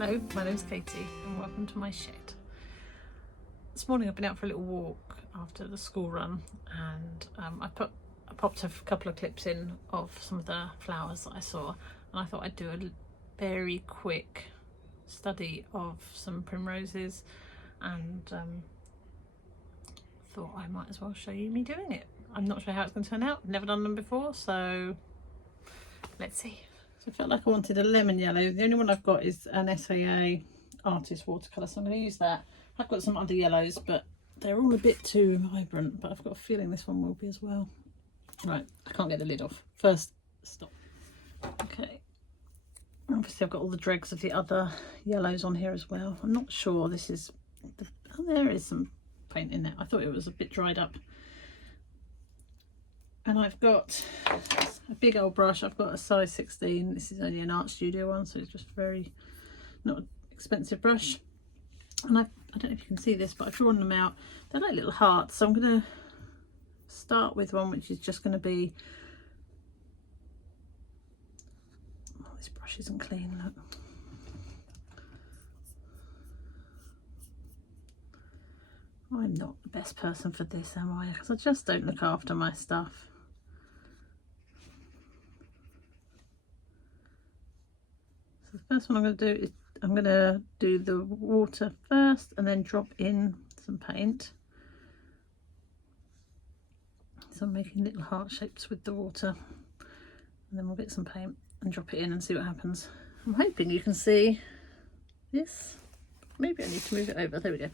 Hello, my name's Katie and welcome to my shed. This morning I've been out for a little walk after the school run, and I popped a couple of clips in of some of the flowers that I saw, and I thought I'd do a very quick study of some primroses, and thought I might as well show you me doing it. I'm not sure how it's going to turn out, never done them before, so let's see. So I felt like I wanted a lemon yellow. The only one I've got is an SAA artist watercolour, so I'm going to use that. I've got some other yellows, but they're all a bit too vibrant, but I've got a feeling this one will be as well. Right, I can't get the lid off. First, stop. Okay. Obviously I've got all the dregs of the other yellows on here as well. I'm not sure this is... oh, there is some paint in there. I thought it was a bit dried up. And I've got a big old brush. I've got a size 16. This is only an art studio one, so it's just very not an expensive brush. And I don't know if you can see this, but I've drawn them out. They're like little hearts. So I'm going to start with one which is just going to be... oh, this brush isn't clean, look. I'm not the best person for this, am I? Because I just don't look after my stuff. So the first one I'm going to do is I'm going to do the water first and then drop in some paint. So I'm making little heart shapes with the water, and then we'll get some paint and drop it in and see what happens. I'm hoping you can see this. Maybe I need to move it over. There we go.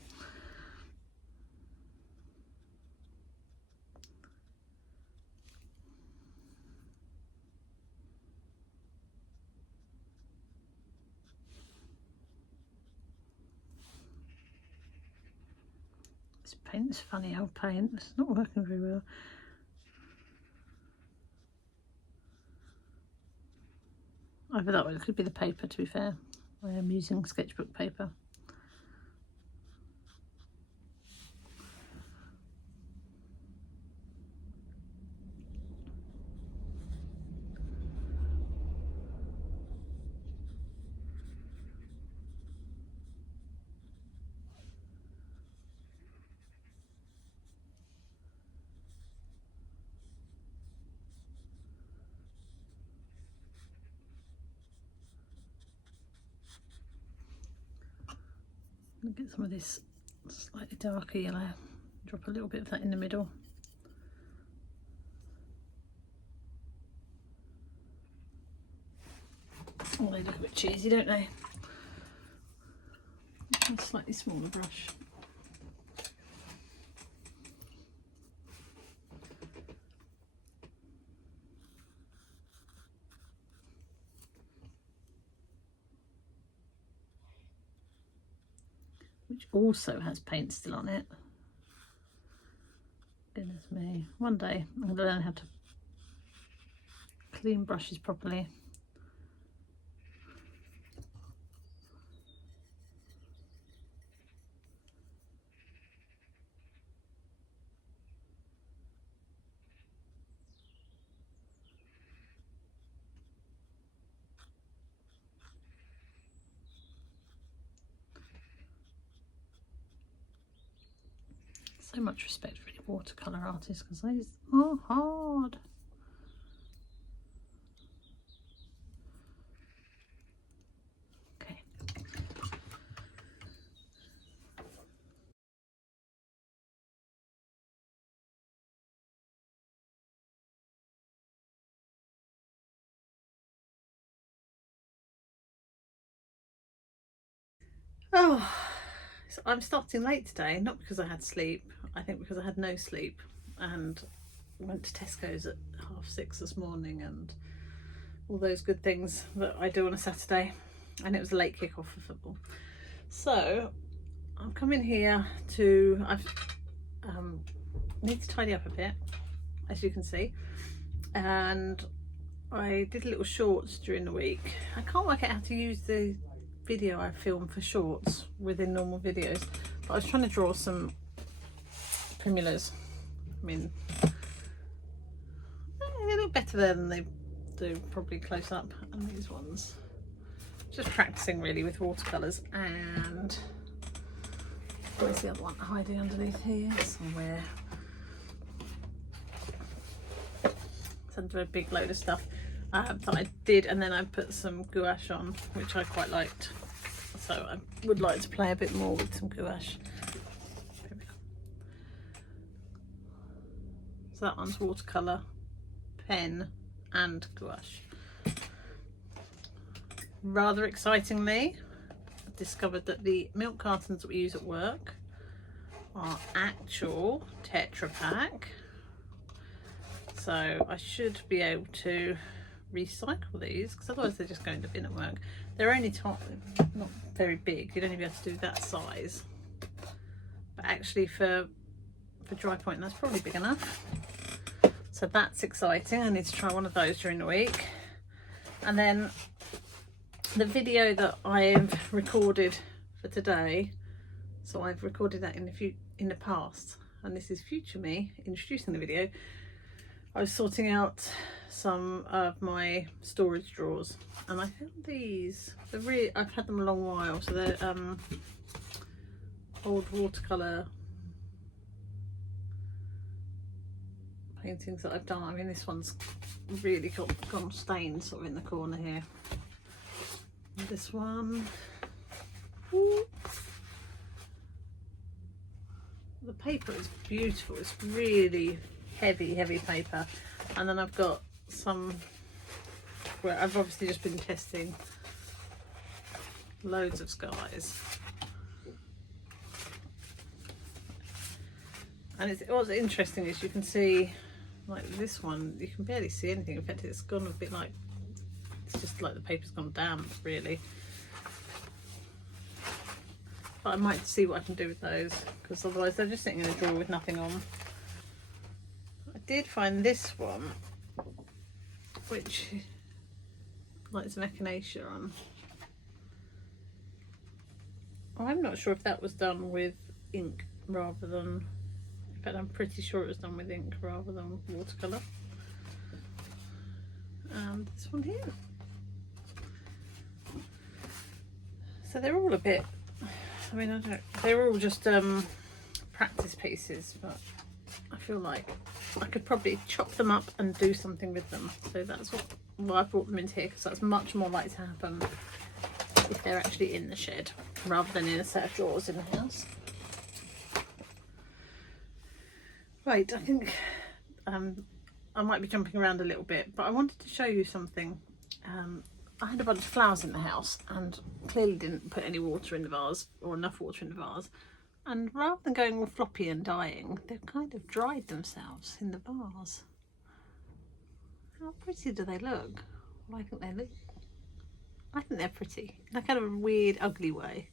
This paint is funny old paint. It's not working very well. Either that one, it could be the paper, to be fair. I am using sketchbook paper. Get some of this slightly darker yellow, drop a little bit of that in the middle. Oh, they look a bit cheesy, don't they? A slightly smaller brush. Which also has paint still on it. Goodness me. One day I'm going to learn how to clean brushes properly. So much respect for any watercolour artists, because these are hard. Okay. Oh, so I'm starting late today, not because I had sleep. I think because I had no sleep, and went to Tesco's at 6:30 this morning and all those good things that I do on a Saturday, and it was a late kick-off for football. So I'm coming here to, need to tidy up a bit, as you can see, and I did little shorts during the week. I can't work out how to use the video I filmed for shorts within normal videos, but I was trying to draw some primulas. I mean, they look better there than they do probably close up, and these ones just practicing really with watercolours. And where's the other one? Hiding underneath here somewhere. It's under a big load of stuff that I did, and then I put some gouache on, which I quite liked. So I would like to play a bit more with some gouache. So that one's watercolour, pen and gouache. Rather excitingly, I discovered that the milk cartons that we use at work are actual Tetra Pak. So I should be able to recycle these, because otherwise they're just going to bin at work. They're only not very big, you'd only be able to do that size. But actually for drypoint that's probably big enough. So that's exciting. I need to try one of those during the week. And then the video that I've recorded for today, so I've recorded that in the past, and this is future me introducing the video. I was sorting out some of my storage drawers, and I found these. I've had them a long while, so they're old watercolour paintings that I've done. I mean, this one's really gone stained sort of in the corner here. And this one, ooh. The paper is beautiful. It's really heavy paper. And then I've got some where I've obviously just been testing loads of skies. And what's interesting is you can see, like this one, you can barely see anything. In fact, it's gone a bit like, it's just like the paper's gone damp, really. But I might see what I can do with those, because otherwise they're just sitting in a drawer with nothing on. I did find this one, which lights an echinacea on. I'm not sure if that was done with ink rather than, in fact I'm pretty sure it was done with ink rather than watercolour. And this one here. So they're all a bit, I mean, they're all just practice pieces, but I feel like I could probably chop them up and do something with them. So that's why I brought them into here, because that's much more likely to happen if they're actually in the shed rather than in a set of drawers in the house. Right, I think I might be jumping around a little bit, but I wanted to show you something. I had a bunch of flowers in the house and clearly didn't put any water in the vase, or enough water in the vase. And rather than going all floppy and dying, they've kind of dried themselves in the vase. How pretty do they look? Well, I think they look. I think they're pretty, in a kind of a weird, ugly way.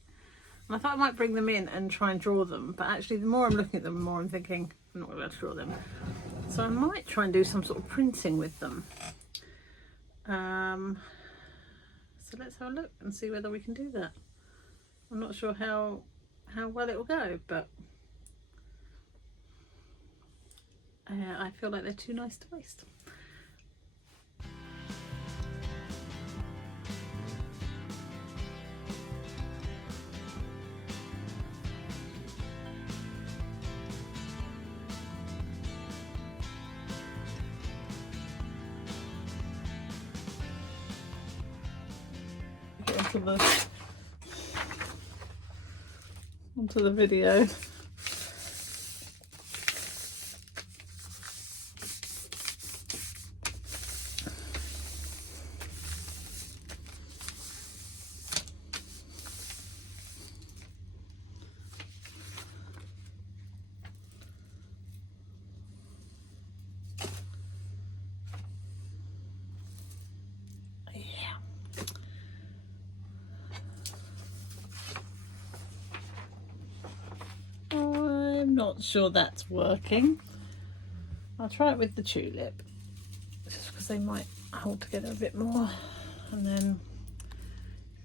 And I thought I might bring them in and try and draw them, but actually the more I'm looking at them, the more I'm thinking I'm not going to be able to draw them. So I might try and do some sort of printing with them. So let's have a look and see whether we can do that. I'm not sure how well it will go, but I feel like they're too nice to waste. Onto the video. I'm not sure that's working. I'll try it with the tulip, just because they might hold together a bit more, and then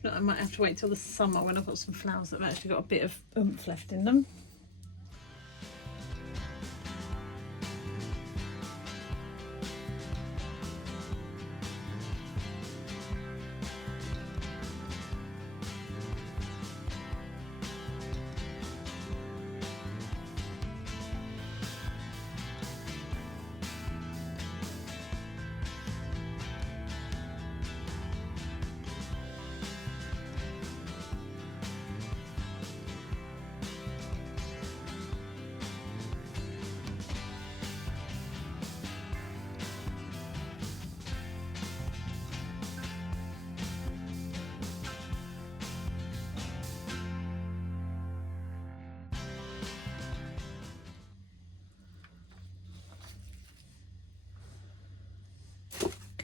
I might have to wait till the summer when I've got some flowers that have actually got a bit of oomph left in them.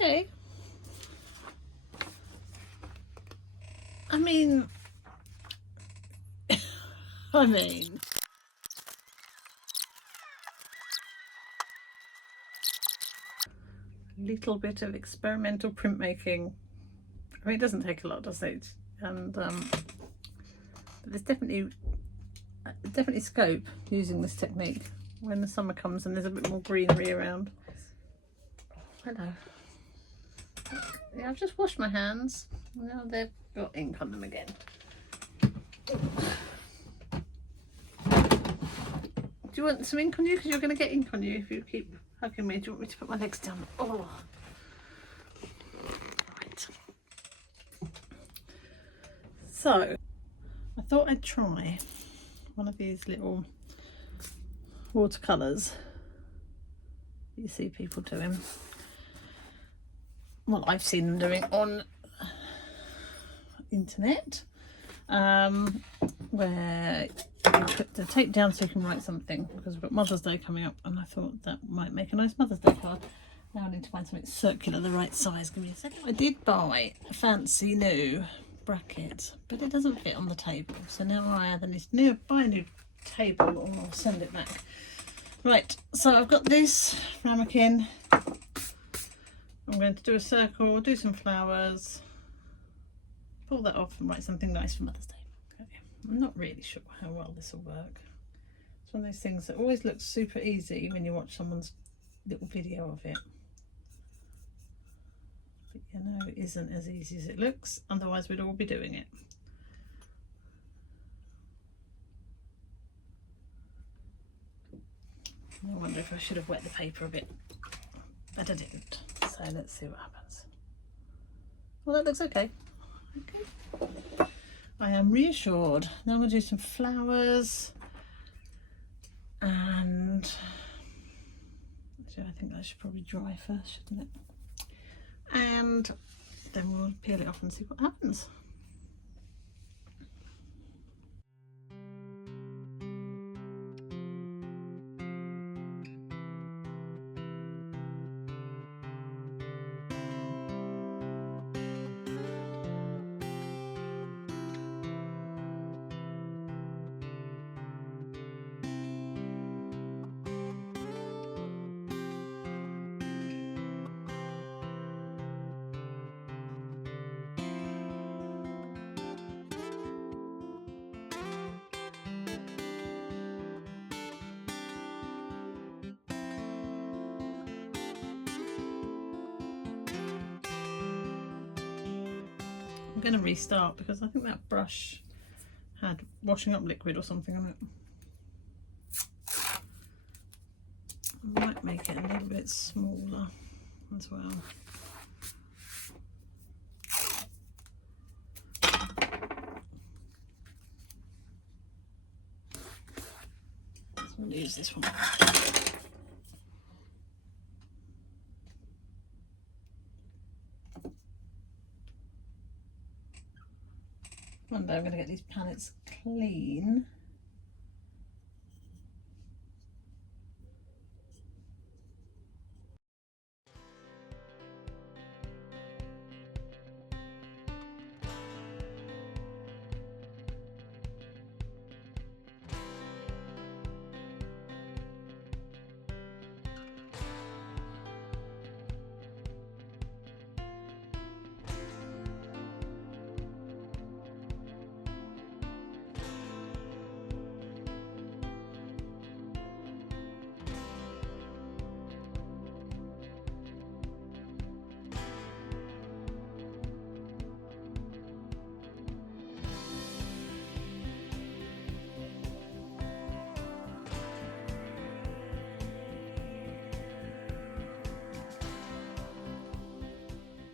okay. I mean, little bit of experimental printmaking. I mean, it doesn't take a lot, does it? And but there's definitely scope using this technique when the summer comes and there's a bit more greenery around. Hello. Yeah, I've just washed my hands. Now they've got ink on them again. Do you want some ink on you? Because you're going to get ink on you if you keep hugging me. Do you want me to put my legs down? Oh. Right. So, I thought I'd try one of these little watercolours you see people doing. Well, I've seen them doing on internet, where you put the tape down so you can write something, because we've got Mother's Day coming up and I thought that might make a nice Mother's Day card. Now I need to find something circular, the right size. Give me a second. I did buy a fancy new bracket, but it doesn't fit on the table, so now I either need to buy a new table or I'll send it back. Right, so I've got this ramekin. I'm going to do a circle, do some flowers, pull that off and write something nice for Mother's Day. Okay. I'm not really sure how well this will work. It's one of those things that always looks super easy when you watch someone's little video of it. But you know, it isn't as easy as it looks, otherwise we'd all be doing it. I wonder if I should have wet the paper a bit, but I didn't. So let's see what happens. Well, that looks okay. Okay. I am reassured. Now I'm going to do some flowers, and actually I think that should probably dry first, shouldn't it? And then we'll peel it off and see what happens. I'm going to restart because I think that brush had washing up liquid or something on it. I might make it a little bit smaller as well. So we'll use this one. One day I'm going to get these palettes clean.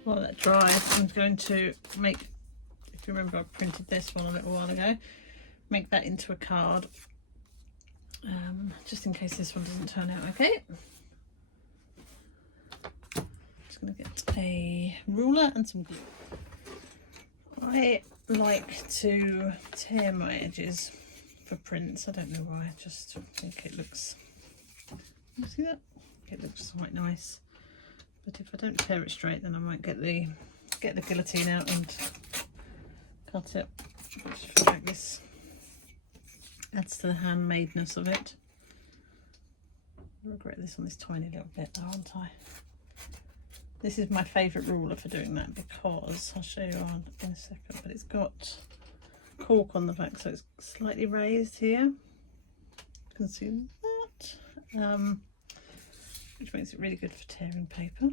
While that dries, I'm going to make, if you remember I printed this one a little while ago, make that into a card, just in case this one doesn't turn out okay. Just going to get a ruler and some glue. I like to tear my edges for prints. I don't know why, I just think it looks, you see that? It looks quite nice. but if I don't tear it straight, then I might get the guillotine out and cut it. I just feel like this adds to the handmadeness of it. I regret this on this tiny little bit though, aren't I? This is my favourite ruler for doing that because I'll show you on in a second, but it's got cork on the back, so it's slightly raised here. You can see that, which makes it really good for tearing paper.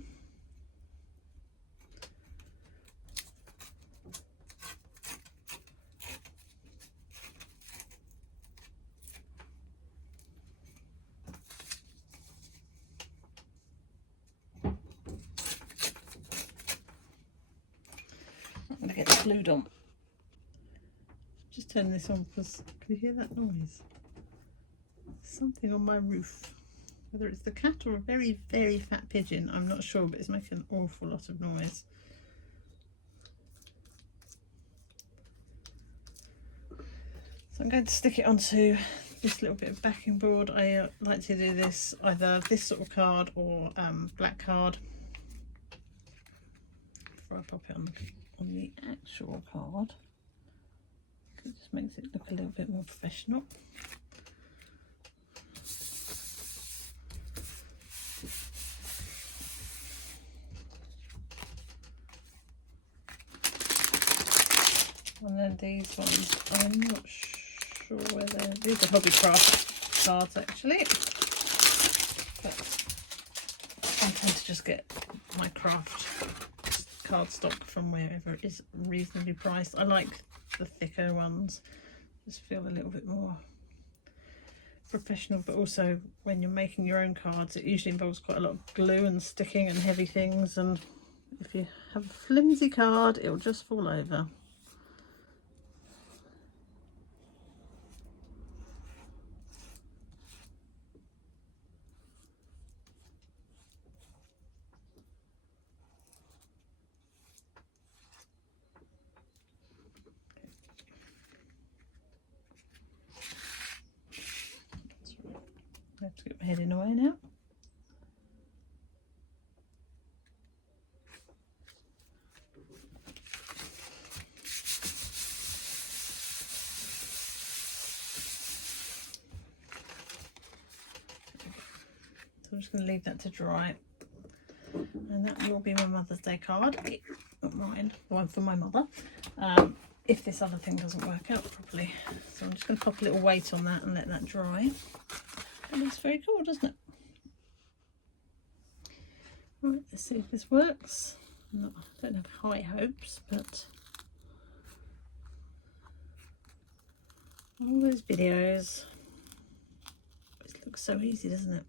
I'm going to get glued on. Just turn this on because can you hear that noise? Something on my roof. Whether it's the cat or a very, very fat pigeon, I'm not sure, but it's making an awful lot of noise. So I'm going to stick it onto this little bit of backing board. I like to do this either this sort of card or black card before I pop it on the actual card. It just makes it look a little bit more professional. And then these ones, I'm not sure where they're. These are Hobbycraft cards actually, but I tend to just get my craft cardstock from wherever it is reasonably priced. I like the thicker ones, just feel a little bit more professional, but also when you're making your own cards it usually involves quite a lot of glue and sticking and heavy things, and if you have a flimsy card it'll just fall over. I have to get my head in the way now. So I'm just going to leave that to dry, and that will be my Mother's Day card, not mine, the one for my mother, if this other thing doesn't work out properly. So I'm just going to pop a little weight on that and let that dry. It looks very cool, doesn't it? Right, let's see if this works. I don't have high hopes, but all those videos, it looks so easy, doesn't it?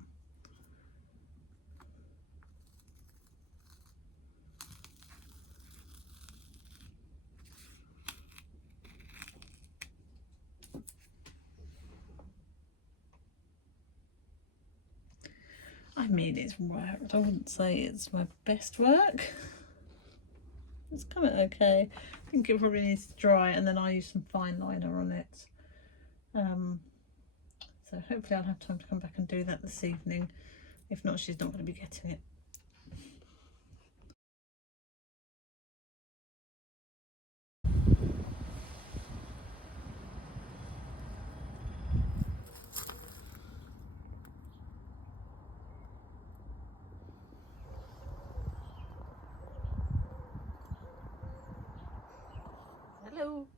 I mean, it's worked. I wouldn't say it's my best work. It's coming okay. I think it probably needs to dry, and then I'll use some fine liner on it. So hopefully I'll have time to come back and do that this evening. If not, she's not going to be getting it.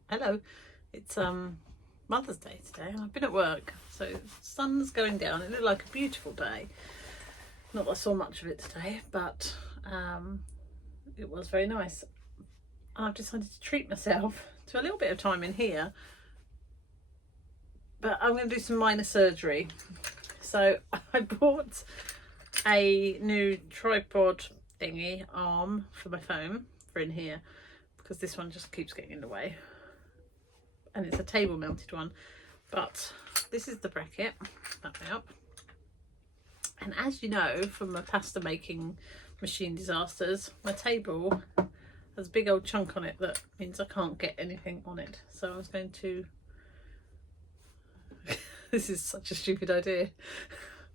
Hello, it's Mother's Day today, and I've been at work, so the sun's going down. It looked like a beautiful day. Not that I saw much of it today, but it was very nice. I've decided to treat myself to a little bit of time in here, but I'm going to do some minor surgery. So I bought a new tripod thingy arm for my phone for in here, because this one just keeps getting in the way, and it's a table mounted one. But this is the bracket, that way up, and as you know from my pasta making machine disasters, my table has a big old chunk on it that means I can't get anything on it. So I was going to this is such a stupid idea.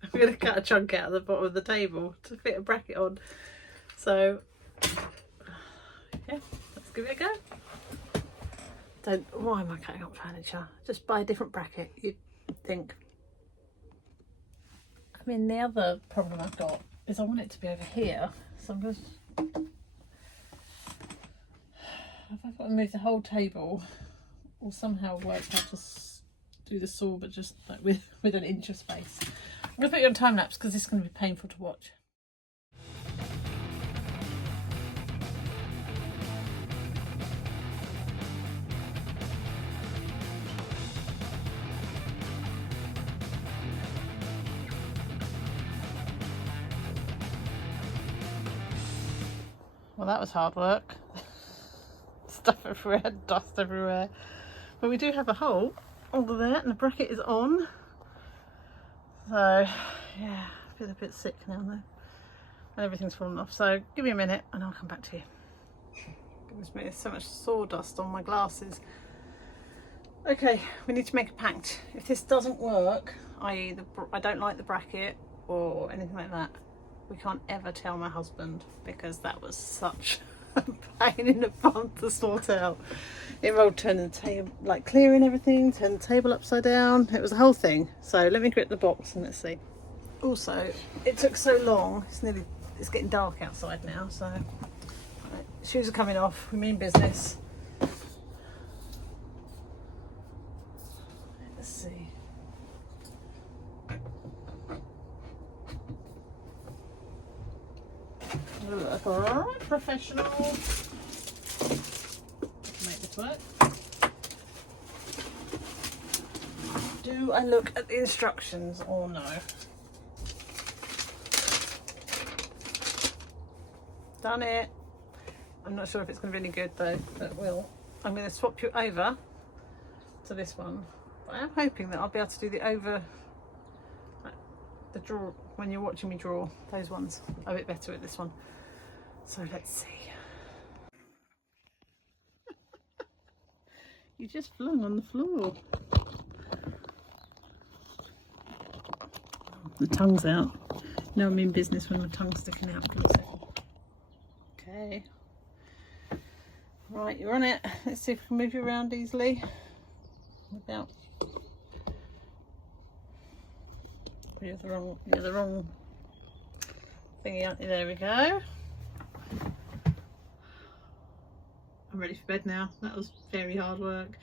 I'm going to cut a chunk out of the bottom of the table to fit a bracket on. So yeah, let's give it a go. Why am I cutting up furniture? Just buy a different bracket, you'd think. I mean, the other problem I've got is I want it to be over here, so I'm just, if I've got to move the whole table or somehow work out to do the saw, but just like with an inch of space. I'm going to put you on time lapse because this is going to be painful to watch. Well, that was hard work. Stuff everywhere, dust everywhere. But we do have a hole over there and the bracket is on. So, yeah, I feel a bit sick now though. And everything's fallen off. So, give me a minute and I'll come back to you. Goodness me, there's so much sawdust on my glasses. Okay, we need to make a pact. If this doesn't work, i.e. I don't like the bracket or anything like that, we can't ever tell my husband, because that was such a pain in the bum to sort out. It involved turning the table, like clearing everything, turning the table upside down. It was a whole thing. So let me grip the box and let's see. Also, it took so long. It's getting dark outside now. So right, shoes are coming off. We mean business. Let's see. Look, alright, professional. Make this work. Do I look at the instructions or no? Done it. I'm not sure if it's going to be any good though, but I'm going to swap you over to this one. But I am hoping that I'll be able to do the over, the draw, when you're watching me draw, those ones a bit better with this one. So let's see. You just flung on the floor. The tongue's out. No, I mean business when the tongue's sticking out. Okay. Right, you're on it. Let's see if we can move you around easily without. You're the wrong thingy, aren't you? There we go. I'm ready for bed now. That was very hard work.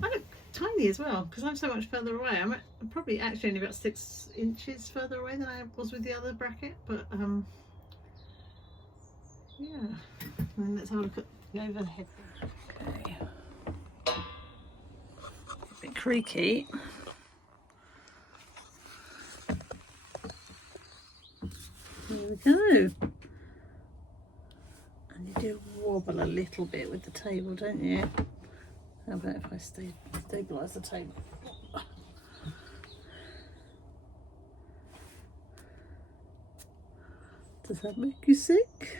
I look tiny as well because I'm so much further away. I'm probably actually only about 6 inches further away than I was with the other bracket, but yeah. And then let's have a look at the overhead. Okay. A bit creaky. There we go. And you do wobble a little bit with the table, don't you? How about if I stabilise the table? Does that make you sick?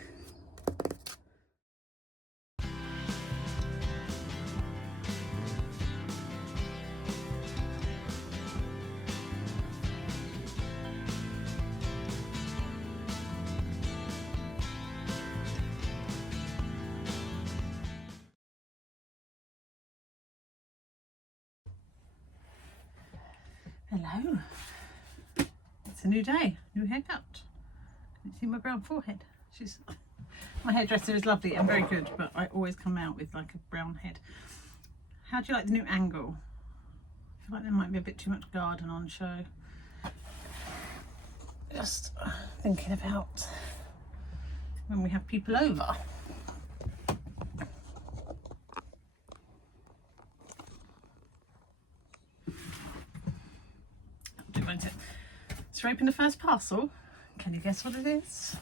Hello. It's a new day, new haircut. Can you see my brown forehead? My hairdresser is lovely and very good, but I always come out with like a brown head. How do you like the new angle? I feel like there might be a bit too much garden on show. Just thinking about when we have people over. So open the first parcel. Can you guess what it is?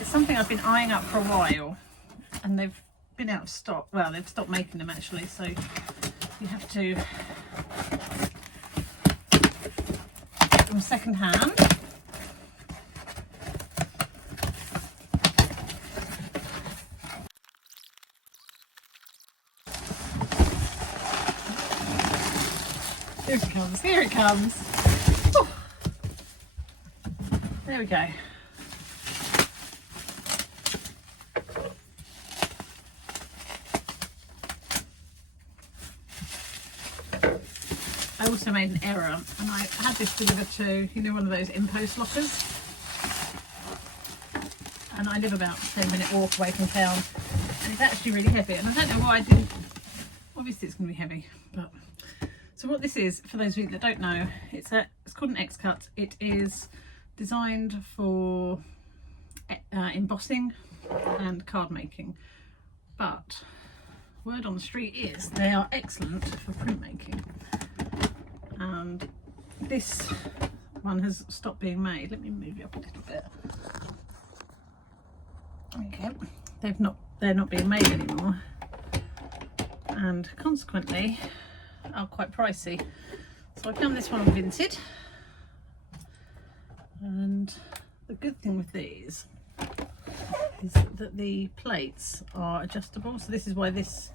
It's something I've been eyeing up for a while and they've been out of stock. Well, they've stopped making them actually, so you have to get them second hand. Here it comes, here it comes. There we go. I also made an error, and I had this delivered to, you know, one of those impost lockers. And I live about a 10-minute walk away from town, and it's actually really heavy. And I don't know why I didn't. Obviously, it's going to be heavy, but so what this is, for those of you that don't know, it's called an X-cut. It is designed for embossing and card making, but word on the street is they are excellent for printmaking. And this one has stopped being made. Let me move you up a little bit. Okay, they're not being made anymore, and consequently are quite pricey. So I found this one on Vinted, and the good thing with these is that the plates are adjustable. So this is why this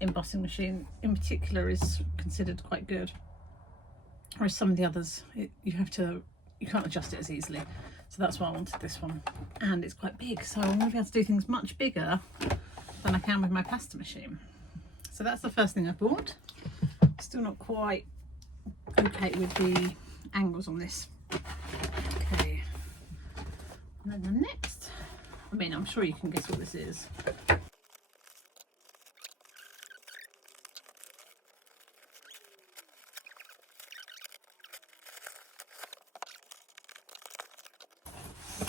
embossing machine in particular is considered quite good, whereas some of the others you can't adjust it as easily. So that's why I wanted this one, and it's quite big, so I'm going to be able to do things much bigger than I can with my pasta machine. So that's the first thing I bought. Still not quite okay with the angles on this. Okay, and then the next, I mean, I'm sure you can guess what this is. So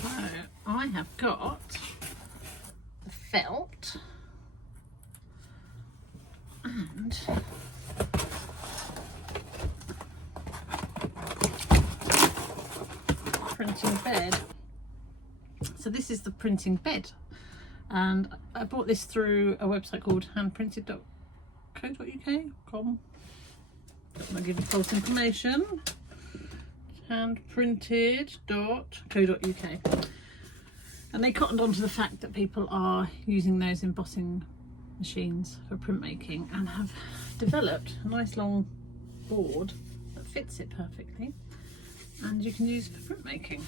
I have got the felt and printing bed. So this is the printing bed, and I bought this through a website called handprinted.co.uk. I'm gonna give you false information. handprinted.co.uk, and they cottoned on to the fact that people are using those embossing machines for printmaking and have developed a nice long board that fits it perfectly and you can use for printmaking.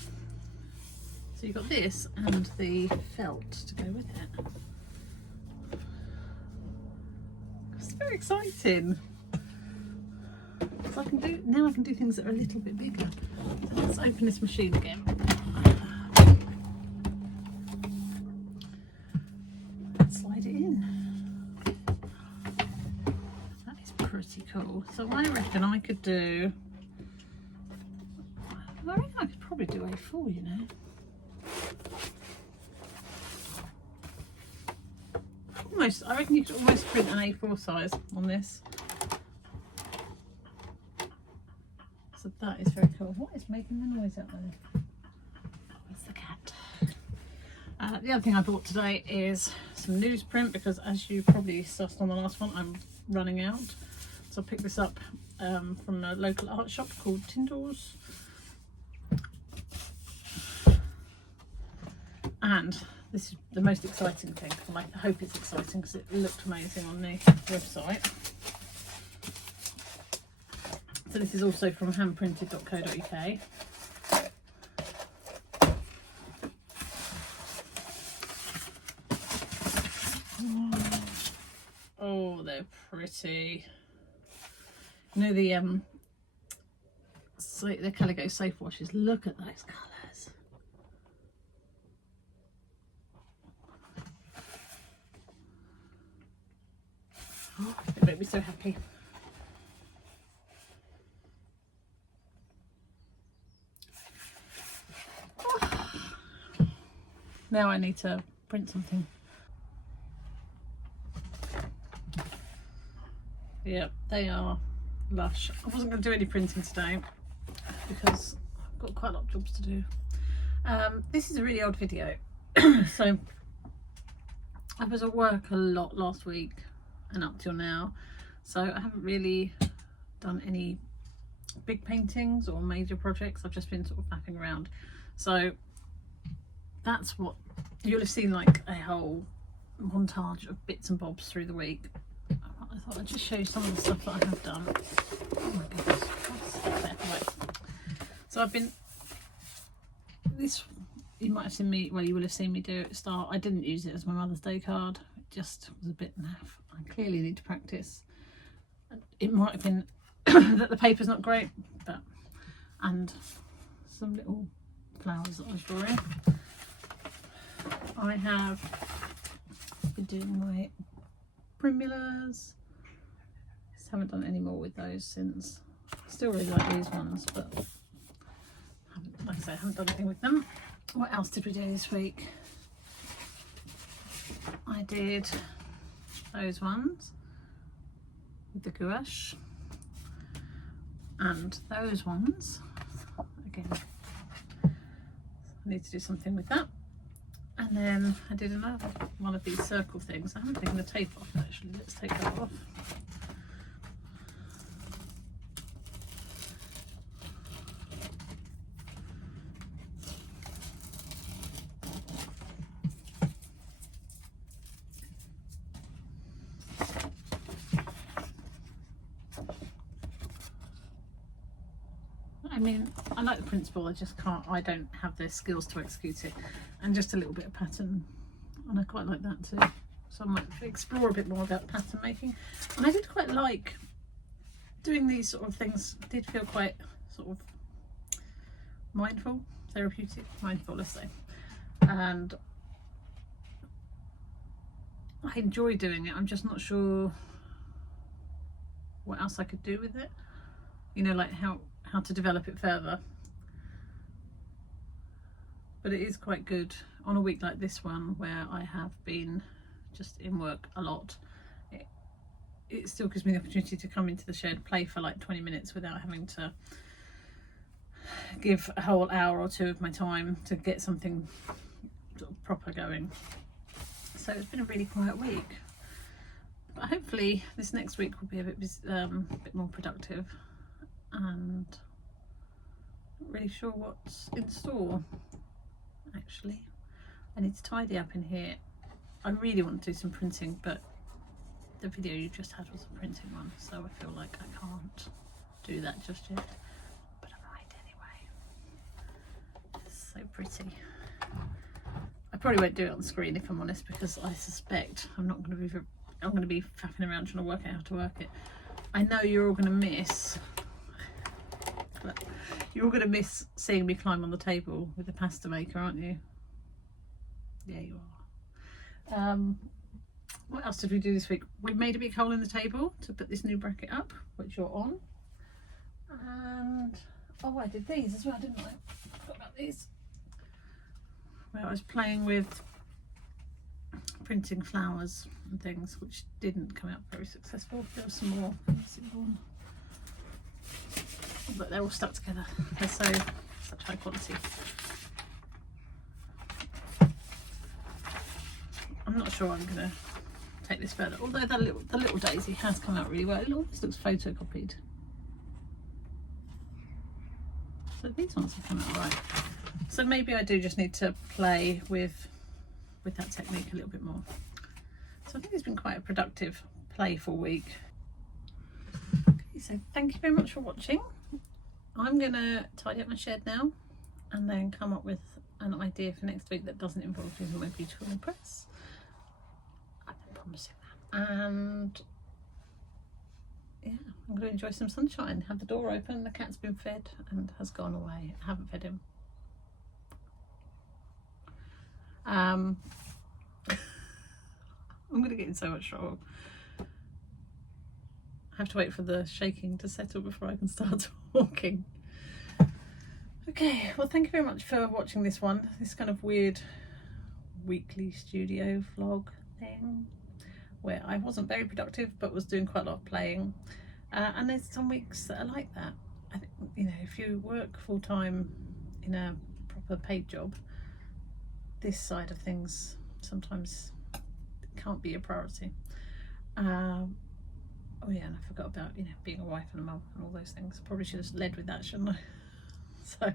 So you've got this and the felt to go with it. It's very exciting. So I can do things that are a little bit bigger. So let's open this machine again. Let's slide it in. That is pretty cool. So I reckon I could do. I reckon I could probably do A4, you know. Almost. I reckon you could almost print an A4 size on this. So that is very cool. What is making the noise out there? It's the cat. The other thing I bought today is some newsprint, because as you probably sussed on the last one, I'm running out. So I picked this up from a local art shop called Tyndall's. And this is the most exciting thing. Well, I hope it's exciting because it looked amazing on the website. So this is also from handprinted.co.uk. Oh, they're pretty. You know the Calico safe washes. Look at those colours. Oh, they make me so happy. Now I need to print something. Yeah, they are lush. I wasn't going to do any printing today because I've got quite a lot of jobs to do. This is a really old video. So I was at work a lot last week and up till now, so I haven't really done any big paintings or major projects. I've just been sort of faffing around. So that's what you'll have seen, like a whole montage of bits and bobs through the week. I thought I'd just show you some of the stuff that I have done. Oh my goodness. Right. So I've been, this, you might have seen me, well, you will have seen me do it at the start. I didn't use it as my Mother's Day card. It just was a bit naff. I clearly need to practice. It might have been that the paper's not great, but, and some little flowers that I was drawing. I have been doing my primulas. Just haven't done any more with those since. Still really like these ones, but like I say, I haven't done anything with them. What else did we do this week? I did those ones with the gouache, and those ones again. I need to do something with that. And then I did another one of these circle things. I haven't taken the tape off actually. Let's take that off. I mean, I like the principle, I just can't, I don't have the skills to execute it, and just a little bit of pattern, and I quite like that too. So I might explore a bit more about pattern making. And I did quite like doing these sort of things, did feel quite sort of mindful, therapeutic, mindful, let's say. And I enjoy doing it, I'm just not sure what else I could do with it. You know, like how to develop it further. But it is quite good on a week like this one where I have been just in work a lot. It still gives me the opportunity to come into the shed, play for like 20 minutes without having to give a whole hour or two of my time to get something sort of proper going. So it's been a really quiet week, but hopefully this next week will be a bit more productive, and not really sure what's in store actually. I need to tidy up in here. I really want to do some printing, but the video you just had was a printing one, so I feel like I can't do that just yet, but I might anyway. It's so pretty. I probably won't do it on screen if I'm honest, because I suspect I'm going to be faffing around trying to work out how to work it. I know you're all going to miss, but you're all going to miss seeing me climb on the table with the pasta maker, aren't you? Yeah, you are. What else did we do this week? We made a big hole in the table to put this new bracket up, which you're on. And oh, I did these as well, didn't I? I forgot about these. Well, I was playing with printing flowers and things, which didn't come out very successful. There was some more, but they're all stuck together. They're such high quality. I'm not sure I'm gonna take this further, although the little daisy has come out really well. It almost looks photocopied. So these ones have come out right. So maybe I do just need to play with that technique a little bit more. So I think it's been quite a productive, playful week. Okay, so thank you very much for watching. I'm gonna tidy up my shed now and then come up with an idea for next week that doesn't involve using my beautiful press. I've been promising that. And yeah, I'm going to enjoy some sunshine, have the door open. The cat's been fed and has gone away. I haven't fed him. I'm going to get in so much trouble. I have to wait for the shaking to settle before I can start talking. Okay, well thank you very much for watching this one. This kind of weird weekly studio vlog thing where I wasn't very productive but was doing quite a lot of playing. And there's some weeks that are like that. I think, you know, if you work full-time in a proper paid job, this side of things sometimes can't be a priority. Oh yeah, and I forgot about, you know, being a wife and a mum and all those things. Probably should have led with that, shouldn't I? So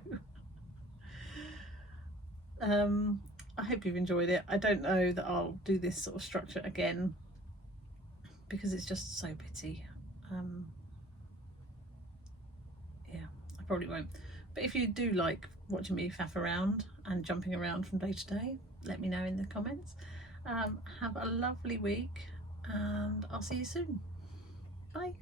I hope you've enjoyed it. I don't know that I'll do this sort of structure again because it's just so bitty. Yeah, I probably won't. But if you do like watching me faff around and jumping around from day to day, let me know in the comments. Have a lovely week and I'll see you soon. Bye.